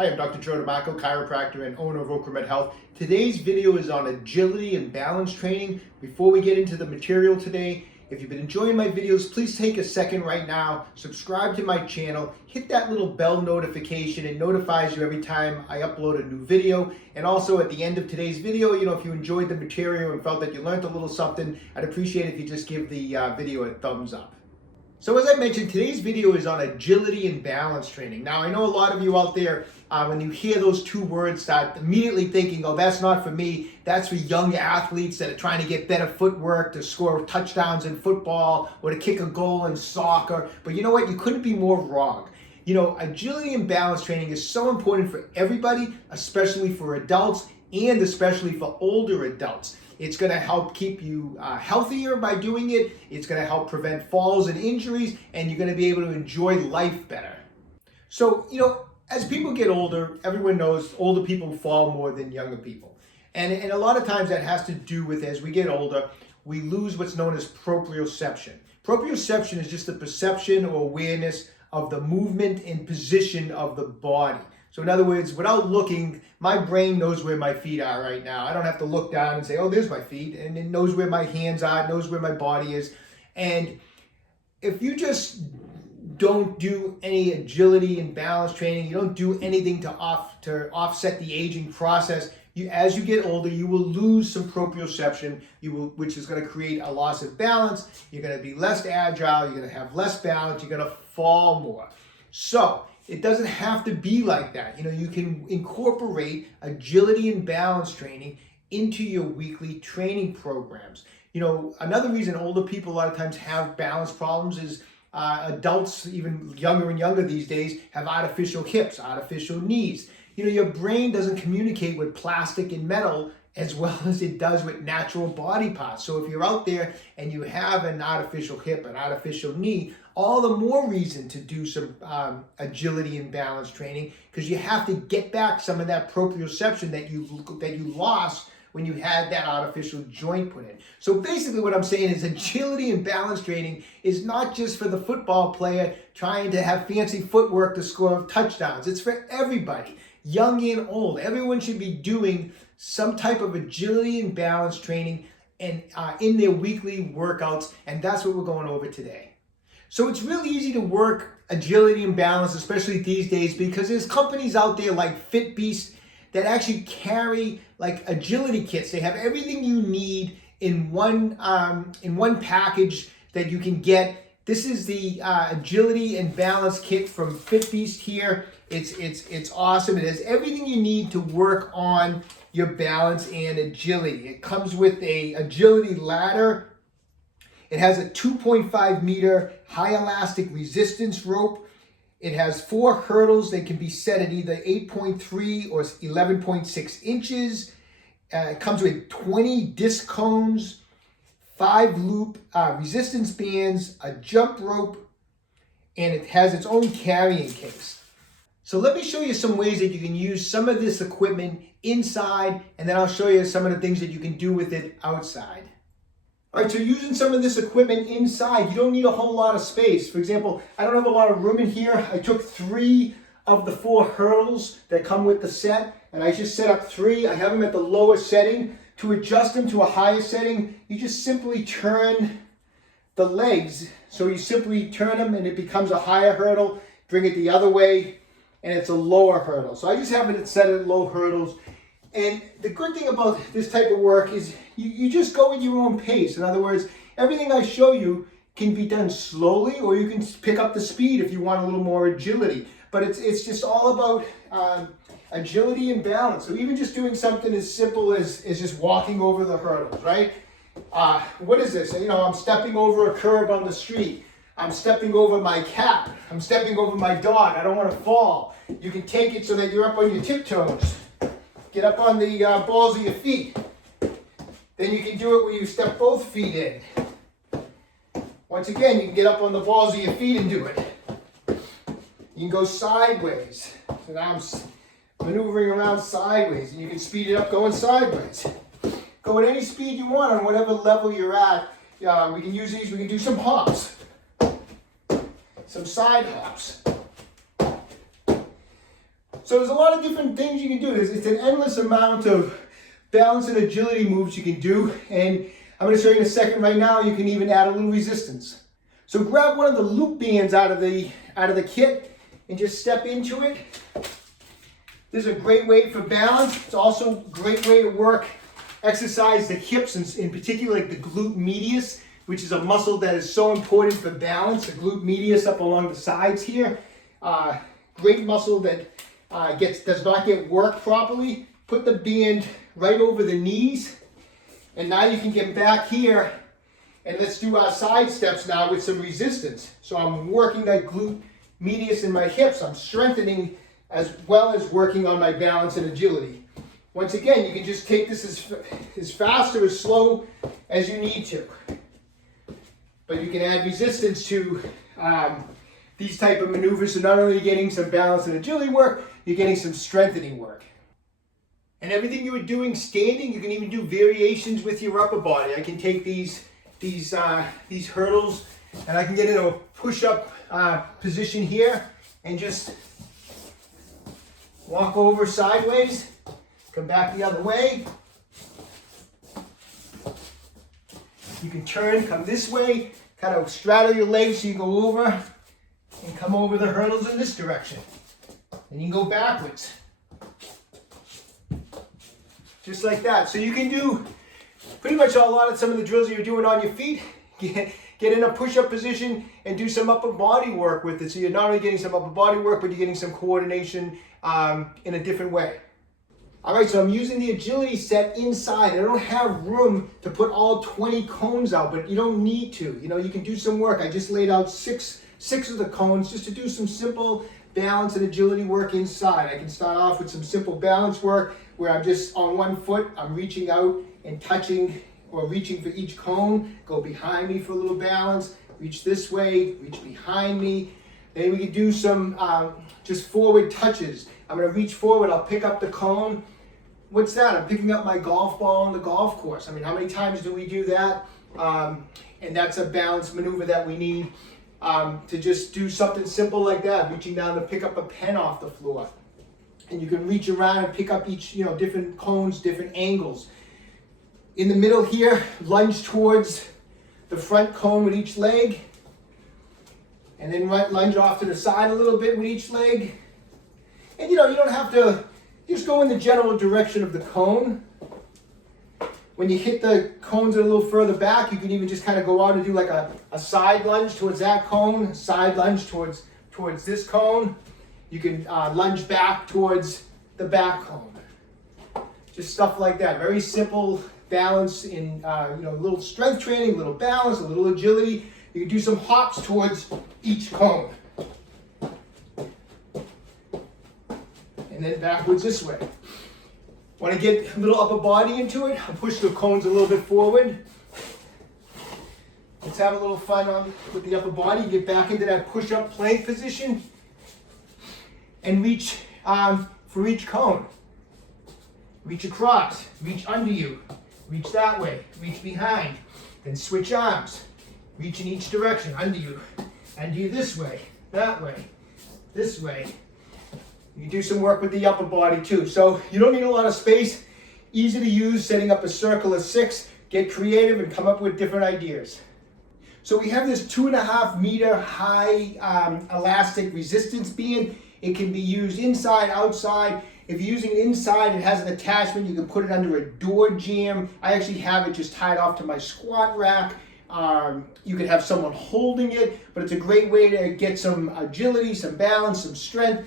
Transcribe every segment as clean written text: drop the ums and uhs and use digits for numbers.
Hi, I'm Dr. DeMarco, chiropractor and owner of OcraMed Health. Today's video is on agility and balance training. Before we get into the material today, if you've been enjoying my videos, please take a second right now, subscribe to my channel, hit that little bell notification. It notifies you every time I upload a new video. And also at the end of today's video, if you enjoyed the material and felt that you learned a little something, I'd appreciate it if you just give the video a thumbs up. So as I mentioned, today's video is on agility and balance training. Now, I know a lot of you out there, when you hear those two words, start immediately thinking, oh, that's not for me. That's for young athletes that are trying to get better footwork, to score touchdowns in football, or to kick a goal in soccer. But you know what? You couldn't be more wrong. Agility and balance training is so important for everybody, especially for adults and especially for older adults. It's going to help keep you healthier by doing it. It's going to help prevent falls and injuries, and you're going to be able to enjoy life better. So, as people get older, everyone knows older people fall more than younger people. And a lot of times that has to do with, as we get older, we lose what's known as proprioception. Proprioception is just the perception or awareness of the movement and position of the body. So in other words, without looking, my brain knows where my feet are right now. I don't have to look down and say, oh, there's my feet. And it knows where my hands are, it knows where my body is. And if you just don't do any agility and balance training, you don't do anything to offset the aging process, as you get older, you will lose some proprioception, which is going to create a loss of balance. You're going to be less agile, you're going to have less balance, you're going to fall more. So it doesn't have to be like that. You can incorporate agility and balance training into your weekly training programs. Another reason older people a lot of times have balance problems is adults, even younger and younger these days, have artificial hips, artificial knees. Your brain doesn't communicate with plastic and metal as well as it does with natural body parts. So if you're out there and you have an artificial hip, an artificial knee, all the more reason to do some agility and balance training, because you have to get back some of that proprioception that you lost when you had that artificial joint put in. So basically what I'm saying is agility and balance training is not just for the football player trying to have fancy footwork to score touchdowns. It's for everybody, young and old. Everyone should be doing some type of agility and balance training and in their weekly workouts, and that's what we're going over today. So it's really easy to work agility and balance, especially these days, because there's companies out there like FitBeast that actually carry like agility kits. They have everything you need in one package that you can get. This is the agility and balance kit from FitBeast here. It's awesome. It has everything you need to work on your balance and agility. It comes with a agility ladder. It has a 2.5 meter high elastic resistance rope. It has 4 hurdles. They can be set at either 8.3 or 11.6 inches. It comes with 20 disc cones, 5 loop resistance bands, a jump rope, and it has its own carrying case. So let me show you some ways that you can use some of this equipment inside, and then I'll show you some of the things that you can do with it outside. All right, so using some of this equipment inside, you don't need a whole lot of space. For example, I don't have a lot of room in here. I took 3 of the 4 hurdles that come with the set, and I just set up 3. I have them at the lowest setting. To adjust them to a higher setting, you just simply turn the legs. So you simply turn them and it becomes a higher hurdle, bring it the other way, and it's a lower hurdle. So I just have it set at low hurdles. And the good thing about this type of work is you just go at your own pace. In other words, everything I show you can be done slowly, or you can pick up the speed if you want a little more agility. But it's just all about agility and balance. So even just doing something as simple as just walking over the hurdles, right? What is this? I'm stepping over a curb on the street. I'm stepping over my cat. I'm stepping over my dog. I don't want to fall. You can take it so that you're up on your tiptoes. Get up on the balls of your feet. Then you can do it where you step both feet in. Once again, you can get up on the balls of your feet and do it. You can go sideways. So now I'm maneuvering around sideways, and you can speed it up going sideways. Go at any speed you want on whatever level you're at. We can use these, we can do some hops. Some side hops. So there's a lot of different things you can do. It's an endless amount of balance and agility moves you can do. And I'm going to show you in a second. Right now, you can even add a little resistance. So grab one of the loop bands out of the kit and just step into it. This is a great way for balance. It's also a great way to exercise the hips, in particular like the glute medius, which is a muscle that is so important for balance. The glute medius up along the sides here. Great muscle that does not get worked properly. Put the band right over the knees. And now you can get back here, and let's do our side steps now with some resistance. So I'm working that glute medius in my hips. I'm strengthening as well as working on my balance and agility. Once again, you can just take this as fast or as slow as you need to. But you can add resistance to these type of maneuvers. So not only are you getting some balance and agility work, you're getting some strengthening work. And everything you were doing standing, you can even do variations with your upper body. I can take these hurdles and I can get into a push-up position here and just walk over sideways, come back the other way. You can turn, come this way, kind of straddle your legs so you go over and come over the hurdles in this direction. And you can go backwards. Just like that. So you can do pretty much some of the drills you're doing on your feet. Get in a push-up position and do some upper body work with it. So you're not only getting some upper body work, but you're getting some coordination in a different way. All right, so I'm using the agility set inside. I don't have room to put all 20 cones out, but you don't need to. You know, you can do some work. I just laid out six of the cones just to do some simple balance and agility work inside. I can start off with some simple balance work where I'm just on one foot, I'm reaching out and touching or reaching for each cone, go behind me for a little balance, reach this way, reach behind me. Then we can do some just forward touches. I'm gonna reach forward, I'll pick up the cone. What's that? I'm picking up my golf ball on the golf course. I mean, how many times do we do that? And that's a balance maneuver that we need to just do something simple like that, reaching down to pick up a pen off the floor. And you can reach around and pick up each, different cones, different angles. In the middle here, lunge towards the front cone with each leg. And then lunge off to the side a little bit with each leg. And you don't have to just go in the general direction of the cone. When you hit the cones a little further back, you can even just kind of go out and do like a side lunge towards that cone, side lunge towards this cone. You can lunge back towards the back cone. Just stuff like that. Very simple balance in, a little strength training, a little balance, a little agility. You can do some hops towards each cone. And then backwards this way. Want to get a little upper body into it? I'll push the cones a little bit forward. Let's have a little fun with the upper body. Get back into that push-up plank position. And reach for each cone. Reach across, reach under you, reach that way, reach behind, then switch arms. Reach in each direction, under you this way, that way, this way. You can do some work with the upper body too. So you don't need a lot of space, easy to use, setting up a circle of 6, get creative and come up with different ideas. So we have this 2.5 meter high elastic resistance band. It can be used inside, outside. If you're using it inside, it has an attachment. You can put it under a door jamb. I actually have it just tied off to my squat rack. You could have someone holding it, but it's a great way to get some agility, some balance, some strength.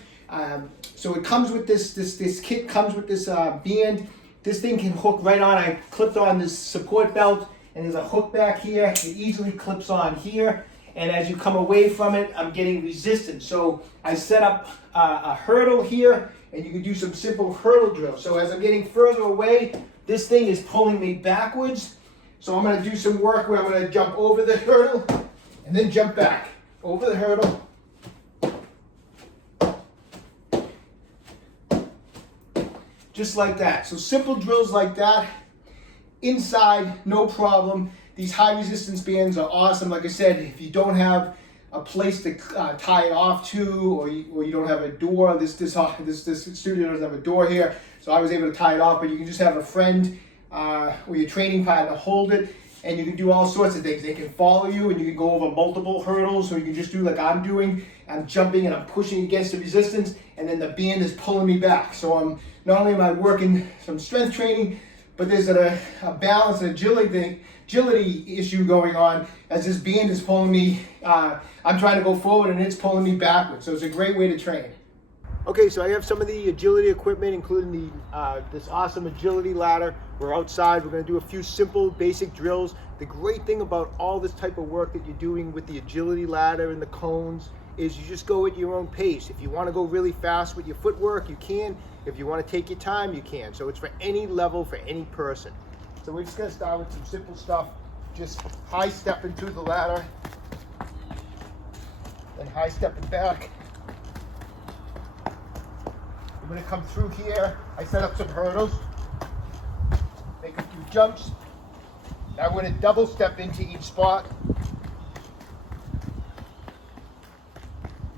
So it comes with this kit comes with this band. This thing can hook right on. I clipped on this support belt, and there's a hook back here. It easily clips on here. And as you come away from it, I'm getting resistance. So I set up a hurdle here, and you can do some simple hurdle drills. So as I'm getting further away, this thing is pulling me backwards. So I'm going to do some work where I'm going to jump over the hurdle and then jump back. Over the hurdle. Just like that. So simple drills like that. Inside, no problem. These high resistance bands are awesome. Like I said, if you don't have a place to tie it off to, or you don't have a door. This studio doesn't have a door here, so I was able to tie it off. But you can just have a friend or your training partner hold it, and you can do all sorts of things. They can follow you, and you can go over multiple hurdles, or you can just do like I'm doing. I'm jumping and I'm pushing against the resistance, and then the band is pulling me back. So I'm not only am I working some strength training, but there's a balance and agility issue going on as this band is pulling me. I'm trying to go forward and it's pulling me backwards. So it's a great way to train. Okay, so I have some of the agility equipment, including this awesome agility ladder. We're outside. We're going to do a few simple, basic drills. The great thing about all this type of work that you're doing with the agility ladder and the cones is you just go at your own pace. If you want to go really fast with your footwork, you can. If you want to take your time, you can. So it's for any level, for any person. So we're just going to start with some simple stuff. Just high stepping through the ladder, then high stepping back. I'm going to come through here. I set up some hurdles, make a few jumps. Now I'm going to double step into each spot.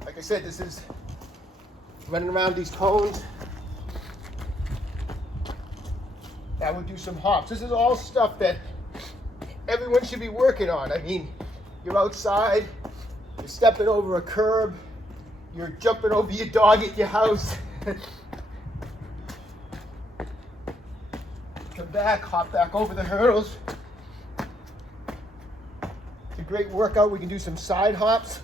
Like I said, this is running around these cones. Now we'll do some hops. This is all stuff that everyone should be working on. I mean, you're outside, you're stepping over a curb, you're jumping over your dog at your house. Come back, hop back over the hurdles. It's a great workout. We can do some side hops.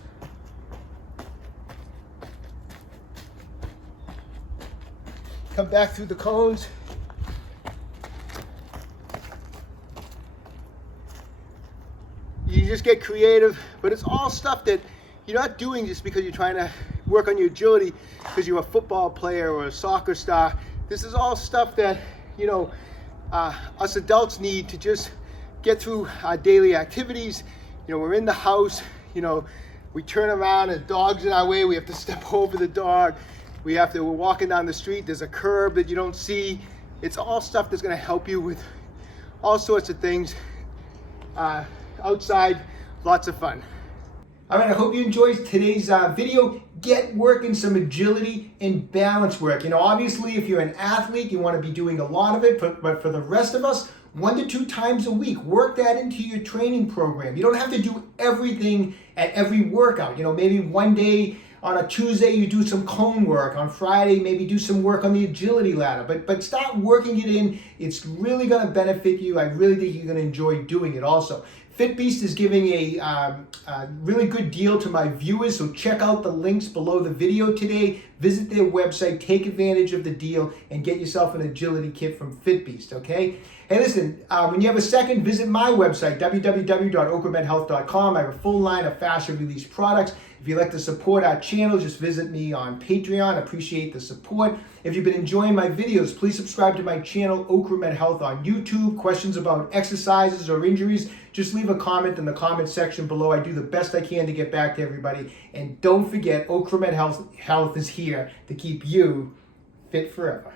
Come back through the cones. You just get creative, but it's all stuff that you're not doing just because you're trying to work on your agility because you're a football player or a soccer star. This is all stuff that, you know, us adults need to just get through our daily activities. You know, we're in the house, you know, we turn around and a dog's in our way, we have to step over the dog. We're walking down the street, there's a curb that you don't see. It's all stuff that's gonna help you with all sorts of things. Outside, lots of fun. All right, I hope you enjoyed today's video. Get working some agility and balance work. You know, obviously, if you're an athlete, you want to be doing a lot of it, but for the rest of us, 1 to 2 times a week, work that into your training program. You don't have to do everything at every workout. You know, maybe one day on a Tuesday, you do some cone work. On Friday, maybe do some work on the agility ladder. But start working it in. It's really going to benefit you. I really think you're going to enjoy doing it also. FitBeast is giving a really good deal to my viewers, so check out the links below the video today. Visit their website, take advantage of the deal, and get yourself an agility kit from FitBeast, okay? Hey, listen, when you have a second, visit my website, www.OcraMedHealth.com. I have a full line of fascia release products. If you'd like to support our channel, just visit me on Patreon. Appreciate the support. If you've been enjoying my videos, please subscribe to my channel, OcraMed Health on YouTube. Questions about exercises or injuries, just leave a comment in the comment section below. I do the best I can to get back to everybody. And don't forget, OcraMed Health is here to keep you fit forever.